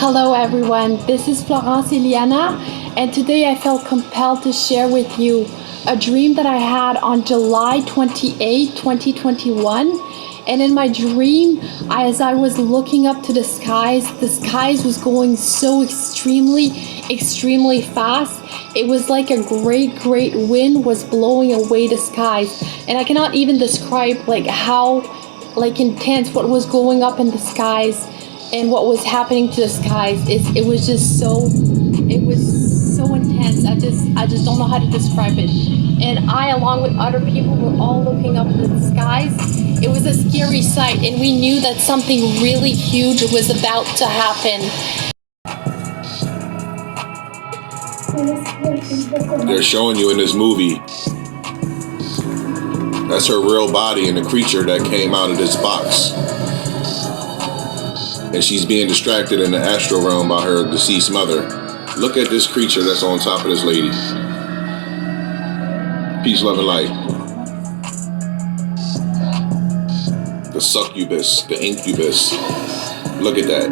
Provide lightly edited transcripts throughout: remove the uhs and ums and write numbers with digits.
Hello everyone, this is Florence Iliana, and today I felt compelled to share with you a dream that I had on July 28, 2021. And in my dream, as I was looking up to the skies was going so extremely fast. It was like a great wind was blowing away the skies. And I cannot even describe how intense what was going up in the skies and what was happening to the skies. It was so intense. I just don't know how to describe it. And I, along with other people, were all looking up to the skies. It was a scary sight, and we knew that something really huge was about to happen. They're showing you in this movie, that's her real body and the creature that came out of this box. And she's being distracted in the astral realm by her deceased mother. Look at this creature that's on top of this lady. Peace, love, and light. The succubus, the incubus. Look at that.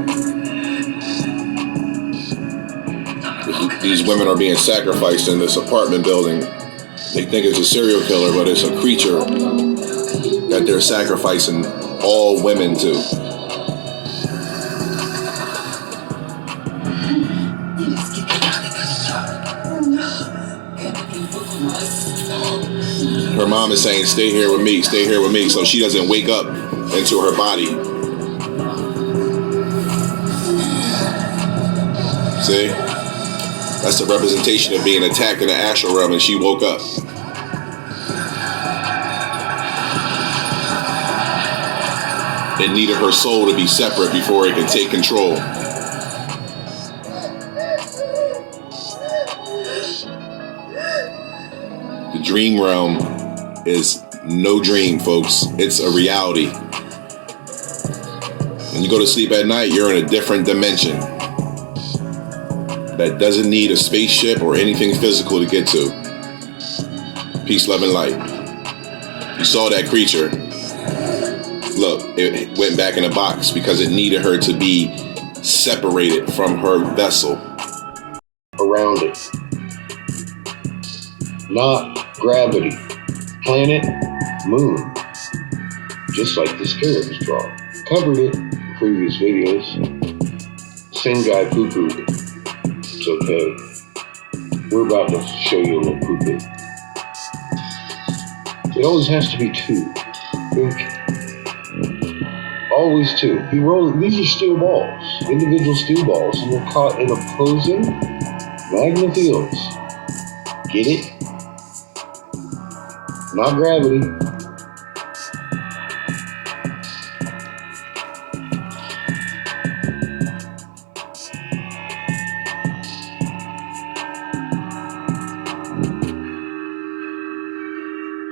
These women are being sacrificed in this apartment building. They think it's a serial killer, but it's a creature that they're sacrificing all women to. Her mom is saying, stay here with me, so she doesn't wake up into her body. See? That's the representation of being attacked in the astral realm, and she woke up. It needed her soul to be separate before it could take control. The dream realm is no dream, folks. It's a reality. When you go to sleep at night, you're in a different dimension that doesn't need a spaceship or anything physical to get to. Peace, love, and light. You saw that creature. Look, it went back in a box because it needed her to be separated from her vessel. Around it. Not gravity. Planet, moon. Just like the spirit was drawn. Covered it in previous videos. Same guy poo-pooed it. It's okay. We're about to show you a little poo-poo. It always has to be two. Think. Always two. These are steel balls. Individual steel balls. And they're caught in opposing magnet fields. Get it? Not gravity.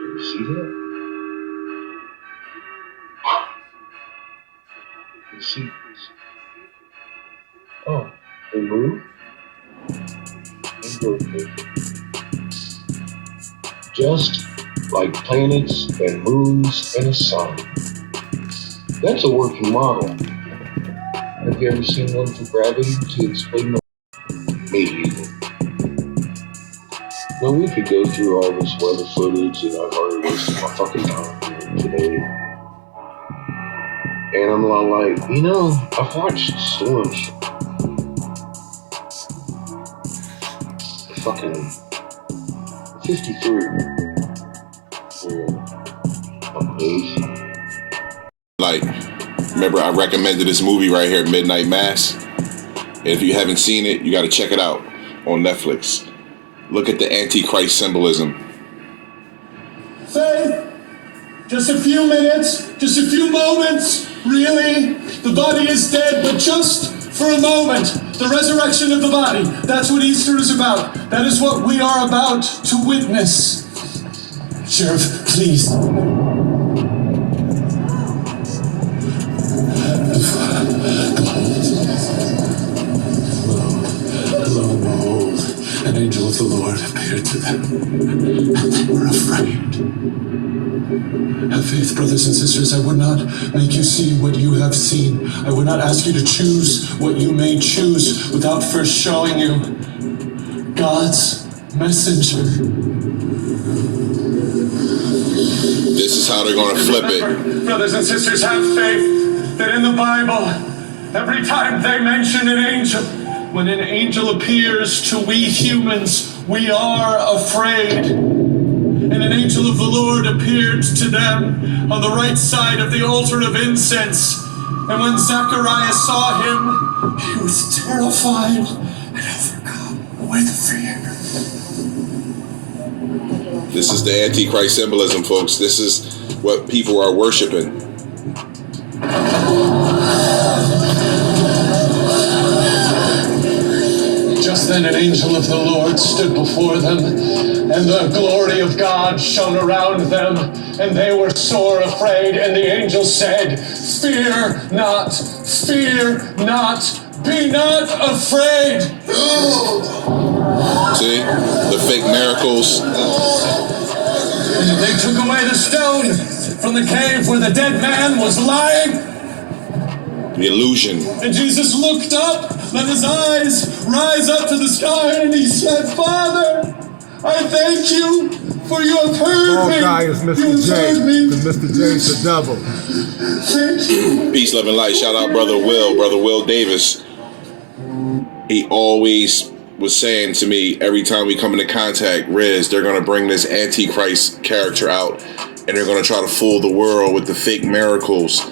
You see that? You see? Oh, they move and rotate. Just like planets and moons and a sun. That's a working model. Have you ever seen one for gravity to explain the maybe? Well, we could go through all this weather footage, and I've already wasted my fucking time today. And I'm like, I've watched storms. Fucking 53. Remember I recommended this movie right here, Midnight Mass? And if you haven't seen it, you gotta check it out on Netflix. Look at the Antichrist symbolism. Faith, just a few minutes, just a few moments, really? The body is dead, but just for a moment. The resurrection of the body, that's what Easter is about. That is what we are about to witness. Sheriff, please. Lo and behold, an angel of the Lord appeared to them, and they were afraid. Have faith, brothers and sisters. I would not make you see what you have seen. I would not ask you to choose what you may choose without first showing you God's messenger. This is how they're going to flip it. Brothers and sisters, have faith that in the Bible, every time they mention an angel, when an angel appears to we humans, we are afraid. And an angel of the Lord appeared to them on the right side of the altar of incense. And when Zacharias saw him, he was terrified and overcome with fear. This is the Antichrist symbolism, folks. This is what people are worshiping. Just then an angel of the Lord stood before them, and the glory of God shone around them, and they were sore afraid. And the angel said, "Fear not, be not afraid." See? The fake miracles. And they took away the stone from the cave where the dead man was lying. The illusion. And Jesus looked up, let his eyes rise up to the sky, and he said, "Father, I thank you for you have heard me. Guy is Mr. You have J. heard me. The Mr. J's the double. Thank you." Peace, love, and light. Shout out Brother Will Davis. He always was saying to me, every time we come into contact, Riz, they're going to bring this Antichrist character out, and they're going to try to fool the world with the fake miracles.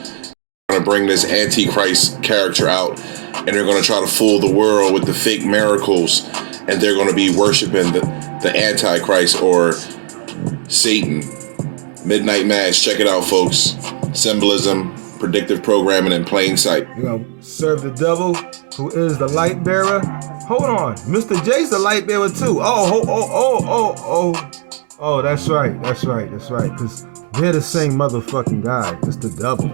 They're going to bring this Antichrist character out, and they're going to try to fool the world with the fake miracles, and they're going to be worshiping the Antichrist or Satan. Midnight Mass, check it out, folks. Symbolism, predictive programming in plain sight. You know, serve the devil, who is the light bearer. Hold on, Mr. J's the light bearer too. Oh, that's right. Because they're the same motherfucking guy. It's the devil.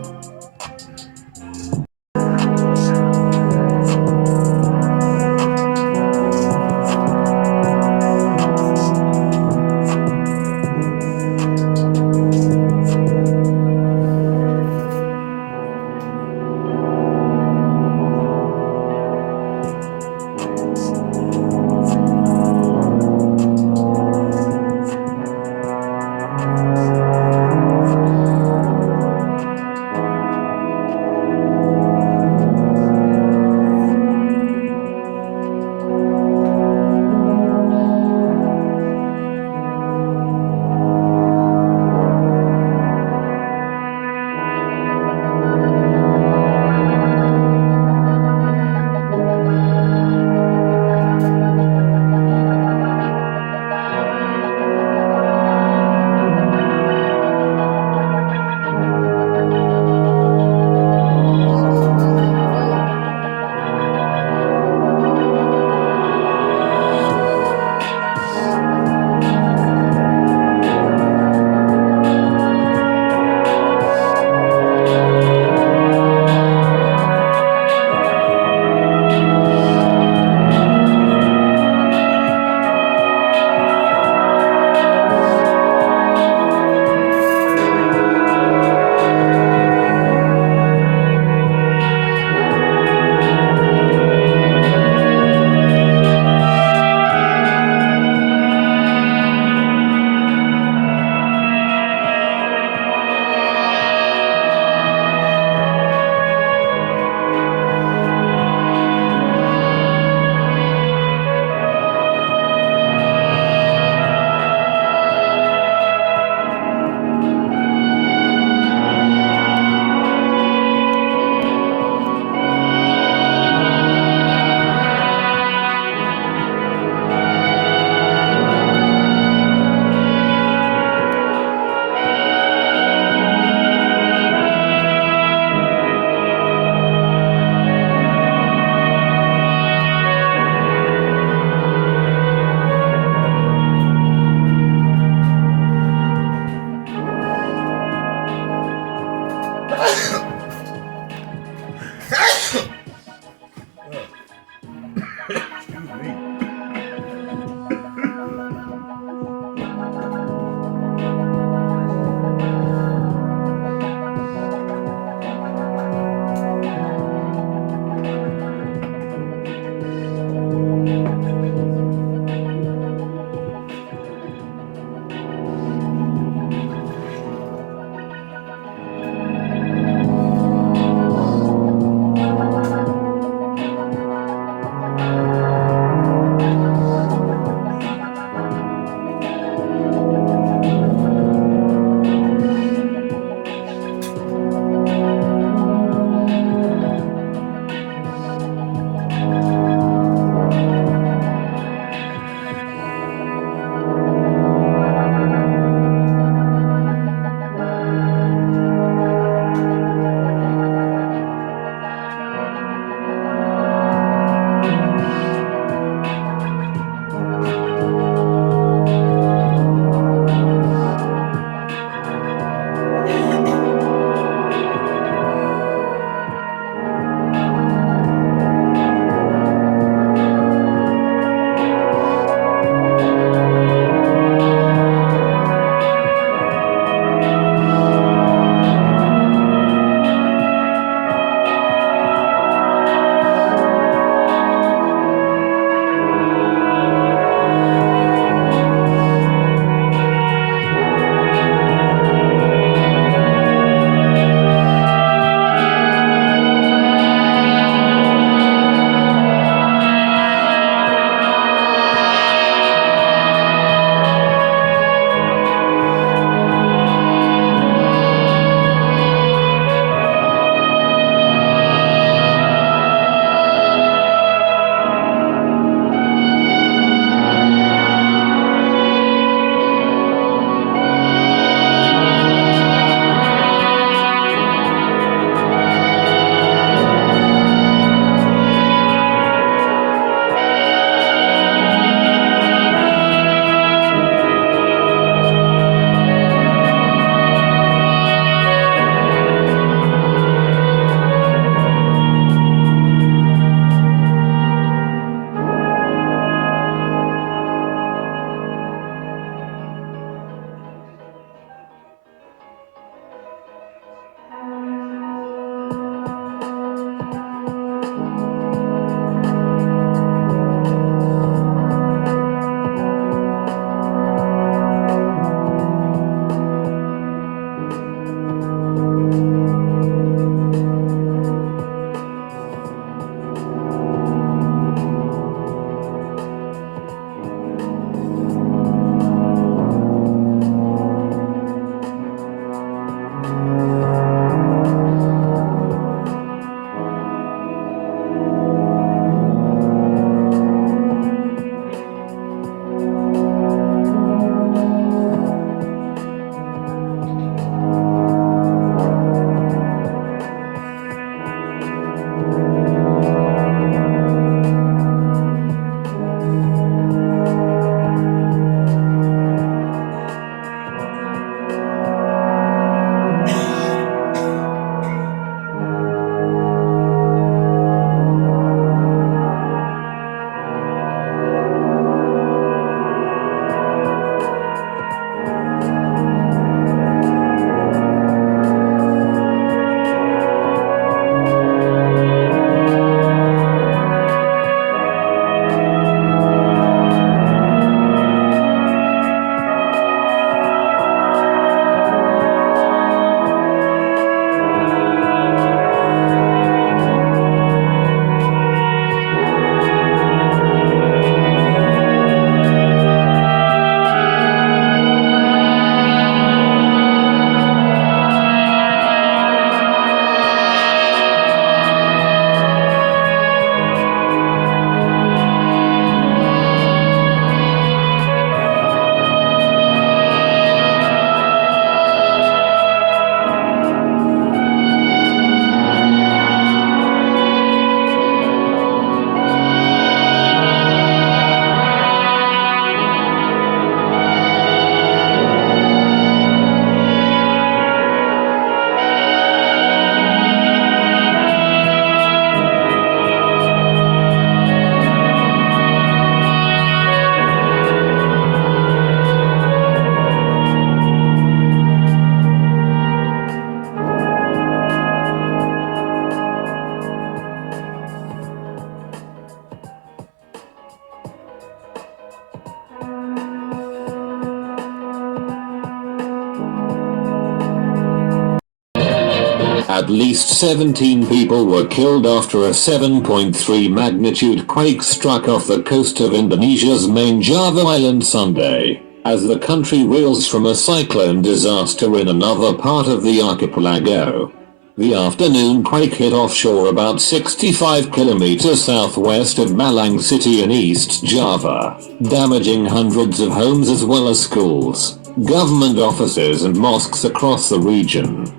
At least 17 people were killed after a 7.3 magnitude quake struck off the coast of Indonesia's main Java island Sunday, as the country reels from a cyclone disaster in another part of the archipelago. The afternoon quake hit offshore about 65 kilometers southwest of Malang City in East Java, damaging hundreds of homes as well as schools, government offices and mosques across the region.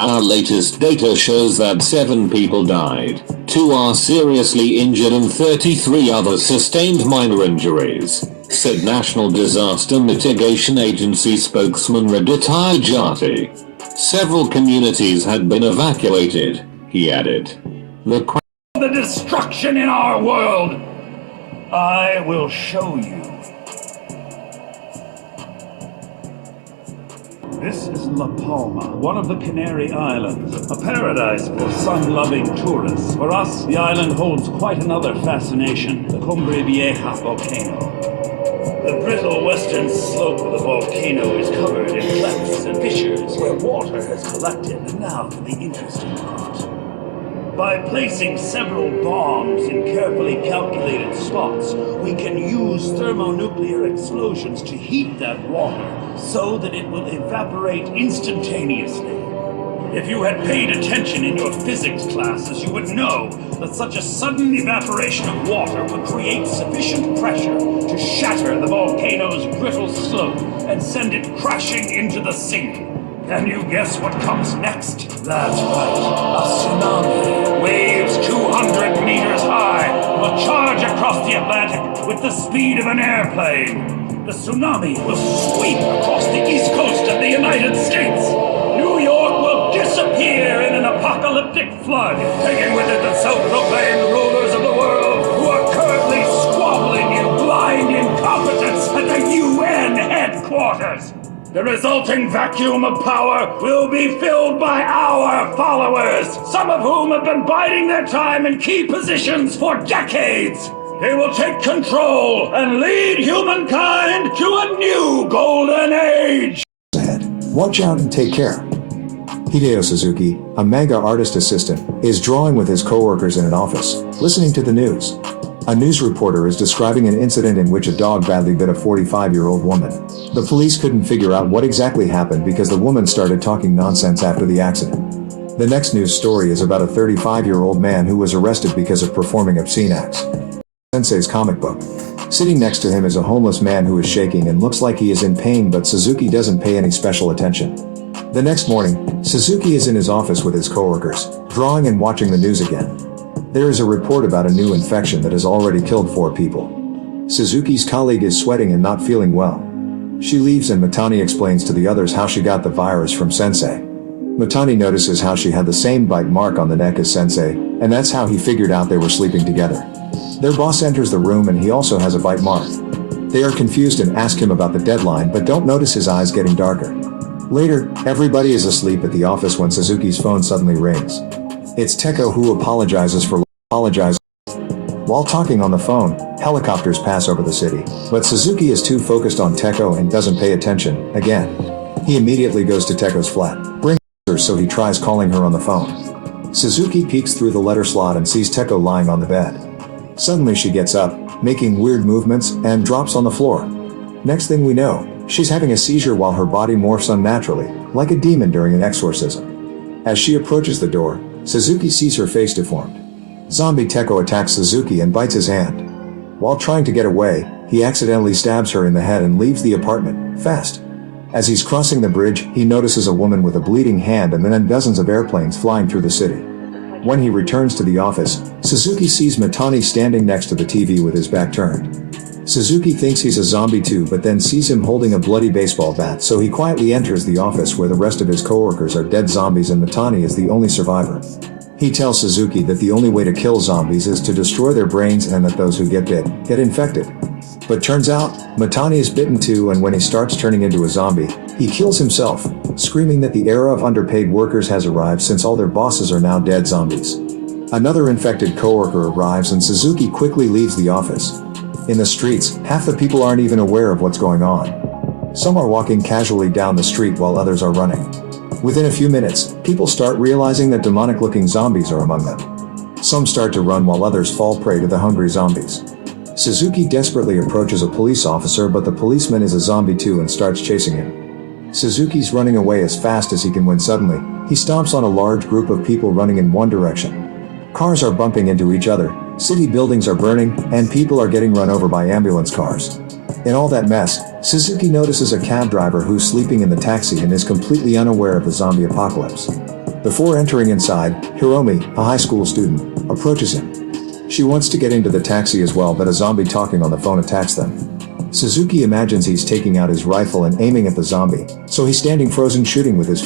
Our latest data shows that 7 people died, 2 are seriously injured and 33 others sustained minor injuries, said National Disaster Mitigation Agency spokesman Raditya Jati. Several communities had been evacuated, he added. The destruction in our world, I will show you. This is La Palma, one of the Canary Islands, a paradise for sun-loving tourists. For us, the island holds quite another fascination, the Cumbre Vieja volcano. The brittle western slope of the volcano is covered in clefts and fissures where water has collected. And now for the interesting part. By placing several bombs in carefully calculated spots, we can use thermonuclear explosions to heat that water so that it will evaporate instantaneously. If you had paid attention in your physics classes, you would know that such a sudden evaporation of water would create sufficient pressure to shatter the volcano's brittle slope and send it crashing into the sea. Can you guess what comes next? That's right, a tsunami. Waves 200 meters high will charge across the Atlantic with the speed of an airplane. The tsunami will sweep across the east coast of the United States. New York will disappear in an apocalyptic flood, taking with it the self-proclaimed rulers of the world who are currently squabbling in blind incompetence at the UN headquarters. The resulting vacuum of power will be filled by our followers, some of whom have been biding their time in key positions for decades. They will take control and lead humankind to a new golden age. Watch out and take care. Hideo Suzuki, a manga artist assistant, is drawing with his co-workers in an office, listening to the news. A news reporter is describing an incident in which a dog badly bit a 45-year-old woman. The police couldn't figure out what exactly happened because the woman started talking nonsense after the accident. The next news story is about a 35-year-old man who was arrested because of performing obscene acts. Sensei's comic book. Sitting next to him is a homeless man who is shaking and looks like he is in pain, but Suzuki doesn't pay any special attention. The next morning, Suzuki is in his office with his coworkers, drawing and watching the news again. There is a report about a new infection that has already killed 4 people. Suzuki's colleague is sweating and not feeling well. She leaves and Mitani explains to the others how she got the virus from Sensei. Mitani notices how she had the same bite mark on the neck as Sensei, and that's how he figured out they were sleeping together. Their boss enters the room and he also has a bite mark. They are confused and ask him about the deadline but don't notice his eyes getting darker. Later, everybody is asleep at the office when Suzuki's phone suddenly rings. It's Teko who apologizes for apologizing. While talking on the phone, helicopters pass over the city, but Suzuki is too focused on Teko and doesn't pay attention, again. He immediately goes to Teko's flat, brings her so he tries calling her on the phone. Suzuki peeks through the letter slot and sees Teko lying on the bed. Suddenly she gets up, making weird movements, and drops on the floor. Next thing we know, she's having a seizure while her body morphs unnaturally, like a demon during an exorcism. As she approaches the door, Suzuki sees her face deformed. Zombie Teko attacks Suzuki and bites his hand. While trying to get away, he accidentally stabs her in the head and leaves the apartment, fast. As he's crossing the bridge, he notices a woman with a bleeding hand and then dozens of airplanes flying through the city. When he returns to the office, Suzuki sees Mitani standing next to the TV with his back turned. Suzuki thinks he's a zombie too, but then sees him holding a bloody baseball bat, so he quietly enters the office where the rest of his coworkers are dead zombies and Mitani is the only survivor. He tells Suzuki that the only way to kill zombies is to destroy their brains and that those who get bit, get infected. But turns out, Mitani is bitten too, and when he starts turning into a zombie, he kills himself, screaming that the era of underpaid workers has arrived since all their bosses are now dead zombies. Another infected coworker arrives and Suzuki quickly leaves the office. In the streets, half the people aren't even aware of what's going on. Some are walking casually down the street while others are running. Within a few minutes, people start realizing that demonic-looking zombies are among them. Some start to run while others fall prey to the hungry zombies. Suzuki desperately approaches a police officer, but the policeman is a zombie too and starts chasing him. Suzuki's running away as fast as he can when suddenly, he stomps on a large group of people running in one direction. Cars are bumping into each other, city buildings are burning, and people are getting run over by ambulance cars. In all that mess, Suzuki notices a cab driver who's sleeping in the taxi and is completely unaware of the zombie apocalypse. Before entering inside, Hiromi, a high school student, approaches him. She wants to get into the taxi as well, but a zombie talking on the phone attacks them. Suzuki imagines he's taking out his rifle and aiming at the zombie, so he's standing frozen shooting with his